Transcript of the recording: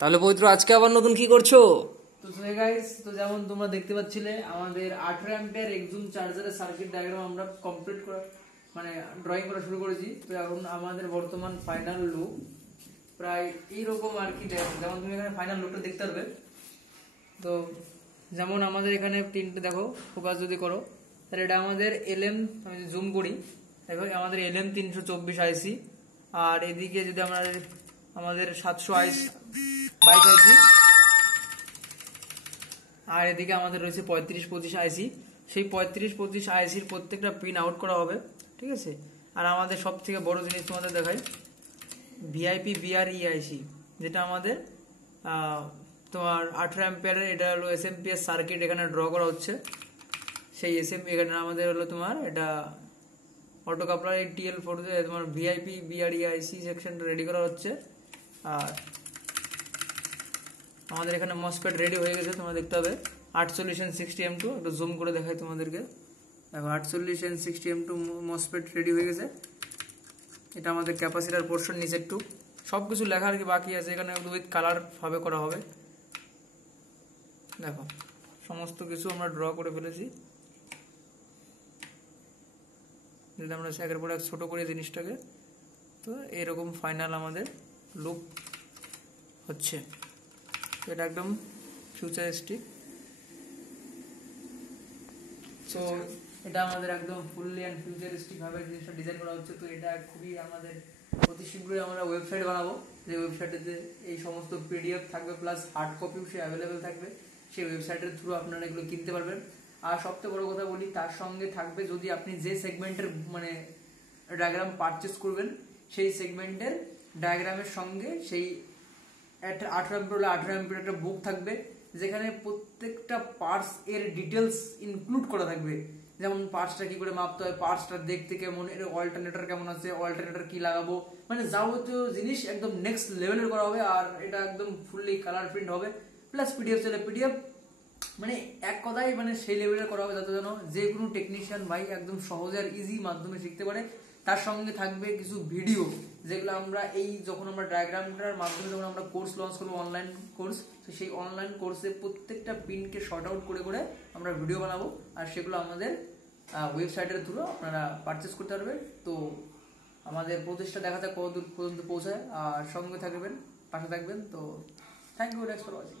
তাহলে পবিত্র আজকে আবার নতুন কি করছো? তো গাইস, তো যেমন তোমরা দেখতে পাচ্ছিলে আমাদের 18 অ্যাম্পিয়ার এক্সজুম চার্জারের সার্কিট ডায়াগ্রাম আমরা কমপ্লিট করা মানে ড্রয়িং করা শুরু করেছি। তো এখন আমাদের বর্তমান ফাইনাল লুক প্রায় এইরকম আর কি। যেমন তুমি এখানে ফাইনাল লুকটা দেখতে পারবে। তো যেমন আমাদের এখানে তিনটে দেখো, ফোকাস যদি করো তাহলে এটা আমাদের এলএম, আমি জুম করি দেখো আমাদের এলএম 324 আইসি। আর এদিকে যদি আমরা আমাদের 700 আইসি 22 আইসি, আর এদিকে আমাদের রয়েছে 35-25 আইসি। সেই 35-25 আইসির প্রত্যেকটা পিন আউট করা হবে, ঠিক আছে। আর আমাদের সব থেকে বড় জিনিস তোমাদের দেখাই, ভিআইপি বিআরই আইসি, যেটা আমাদের তোমার 18 অ্যাম্পিয়ারের, এটা হলো এসএমপিএস সার্কিট এখানে ড্র করা হচ্ছে। সেই এখানে আমাদের হলো তোমার এটা অটো কাপলার TL4 তোমার ভিআইপি বিআরই আইসি সেকশনটা রেডি করা হচ্ছে। আর আমাদের এখানে মসফেট রেডি হয়ে গেছে, তোমরা দেখতে হবে 48N60M2, একটু জুম করে দেখাই তোমাদেরকে। দেখো 48N60M2 মসফেট রেডি হয়ে গেছে। এটা আমাদের ক্যাপাসিটার পোর্শন নিচের টু, সব কিছু লেখা আর কি বাকি আছে। এখানে উইথ কালার ভাবে করা হবে। দেখো সমস্ত কিছু আমরা ড্র করে ফেলেছি, যদি আমরা একের পর এক ছোট করে জিনিসটাকে। তো এরকম ফাইনাল আমাদের লুক হচ্ছে। এটা একদম ফিউচারিস্টিক। তো এটা আমাদের একদম ফুললি অ্যান্ড ফিউচারিস্টিক ভাবে জিনিসটা ডিজাইন করা হচ্ছে। তো এটা খুবই আমাদের অতি শীঘ্রই আমরা ওয়েবসাইট বানাবো, যে ওয়েবসাইটেতে এই সমস্ত পিডিএফ থাকবে প্লাস হার্ড কপিও সে অ্যাভেলেবেল থাকবে। সেই ওয়েবসাইটের থ্রু আপনারা এগুলো কিনতে পারবেন। আর সবচেয়ে বড় কথা বলি, তার সঙ্গে থাকবে যদি আপনি যে সেগমেন্টের মানে ডায়াগ্রাম পারচেস করবেন, সেই সেগমেন্টের ডায়াগ্রামের সঙ্গে সেই 18 অ্যাম্পিয়ার একটা বুক থাকবে, যেখানে প্রত্যেকটা পার্টস এর ডিটেলস ইনক্লুড করা থাকবে। যেমন পার্টসটা কি করে মাপতে হয়, পার্টসটা দেখতে কেমন, এর অল্টারনেটর কেমন আছে, অল্টারনেটর কি লাগাবো, মানে যাবতীয় জিনিস একদম নেক্সট লেভেলের করা হবে। আর এটা একদম ফুললি কালার প্রিন্ট হবে, প্লাস পিডিএফ চলে পিডিএফ, মানে এক কথাই মানে সেই লেভেলের করা হবে যাতে যেন যে কোনো টেকনিশিয়ান ভাই একদম সহজে আর ইজি মাধ্যমে শিখতে পারে। তার সঙ্গে থাকবে কিছু ভিডিও, যেগুলো আমরা যখন আমরা ডায়াগ্রামটার মাধ্যমে যখন আমরা কোর্স লঞ্চ করবো, অনলাইন কোর্স, তো সেই অনলাইন কোর্সে প্রত্যেকটা পিনকে শর্ট আউট করে করে আমরা ভিডিও বানাবো। আর সেগুলো আমাদের ওয়েবসাইটের থ্রু আপনারা পারচেস করতে পারবেন। তো আমাদের প্রচেষ্টা দেখা যাক কত দূর পর্যন্ত পৌঁছায়। আর সঙ্গে থাকবেন, পাশে থাকবেন। তো thank you, next for watching.